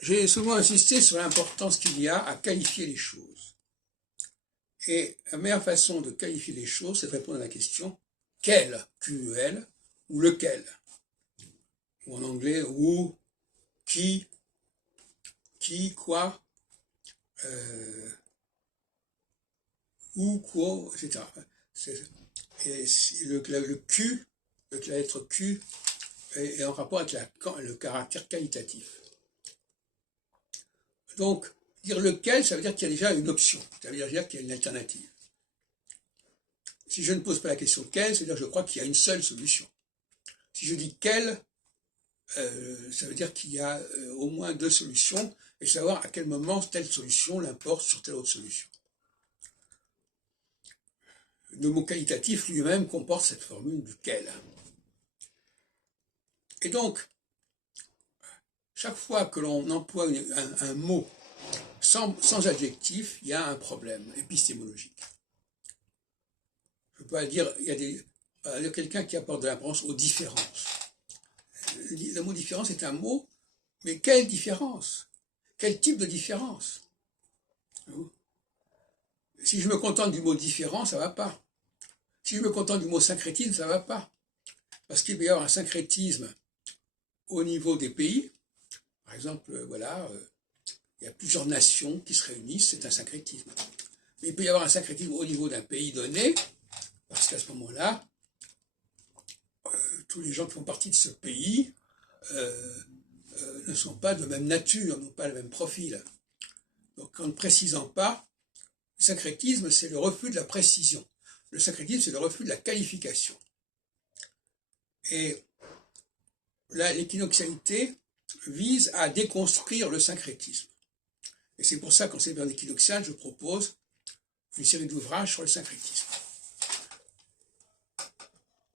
J'ai souvent insisté sur l'importance qu'il y a à qualifier les choses. Et la meilleure façon de qualifier les choses, c'est de répondre à la question quel, QUL, ou lequel. Ou en anglais, who, qui, quoi, où, quoi, etc. Et le Q, la lettre Q, est en rapport avec le caractère qualitatif. Donc, dire lequel, ça veut dire qu'il y a déjà une option, ça veut dire qu'il y a une alternative. Si je ne pose pas la question quelle, c'est-à-dire que je crois qu'il y a une seule solution. Si je dis quelle, ça veut dire qu'il y a au moins deux solutions, et savoir à quel moment telle solution l'importe sur telle autre solution. Le mot qualitatif lui-même comporte cette formule du quel. Et donc, chaque fois que l'on emploie un mot sans adjectif, il y a un problème épistémologique. Je peux pas dire, il y a quelqu'un qui apporte de l'importance aux différences. Le mot différence est un mot, mais quelle différence? Quel type de différence? Si je me contente du mot différent, ça ne va pas. Si je me contente du mot syncrétisme, ça ne va pas. Parce qu'il peut y avoir un syncrétisme au niveau des pays. Par exemple, voilà, il y a plusieurs nations qui se réunissent, c'est un syncrétisme. Mais il peut y avoir un syncrétisme au niveau d'un pays donné, parce qu'à ce moment-là, tous les gens qui font partie de ce pays ne sont pas de même nature, n'ont pas le même profil. Donc en ne précisant pas, le syncrétisme, c'est le refus de la précision. Le syncrétisme, c'est le refus de la qualification. Et l'équinoxialité vise à déconstruire le syncrétisme. Et c'est pour ça qu'en séminaire équinoxial, je propose une série d'ouvrages sur le syncrétisme.